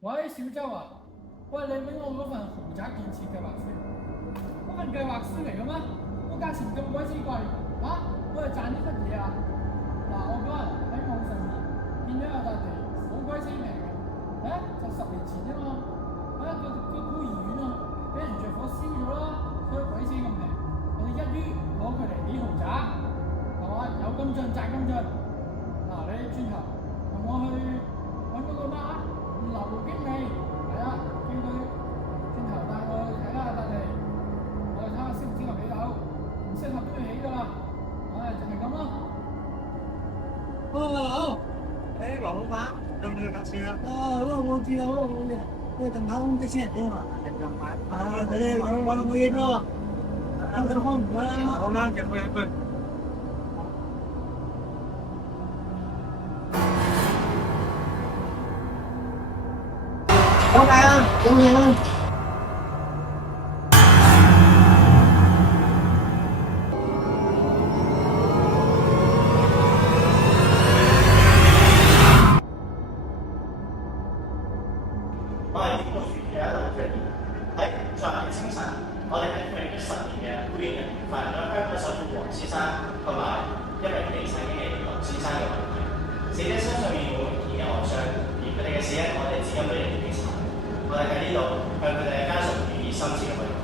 喂，小周啊，喂，你俾我嗰份豪宅建設計劃書，嗰份計劃書嚟嘅咩？個價錢咁鬼死貴，我係賺啲乜嘢啊？嗱，我嗰日喺網上面見咗有笪地，好鬼死平嘅，就10年前啫嘛，個孤兒院啊，俾人着火燒咗啦，所以鬼死咁平。我哋一於攞佢嚟起豪宅，係嘛？有金進賺金進。嗱，你轉頭同我去揾嗰個樓經理，係啊，叫佢轉頭帶我去睇下笪地，我哋睇下適唔適合起樓，唔適合都要起㗎啦，就係咁咯。好，哎，王老闆，有冇去搭車啊？我知道，我等下我哋先嚟嘛。你揾我嘢咯，啱啱開門啦。好啦，入去入去。老闆啊，有冇嘢啊？我係呢個暑期喺度嘅，喺昨日清晨，我哋喺2010年嘅會員發現咗香港首富黃先生同埋一名地產經理劉先生嘅遺體，死者身上面冇明顯嘅外傷，而佢哋嘅死因我哋至今都仍然調查。我哋喺呢度向佢哋嘅家屬予以深切嘅慰問。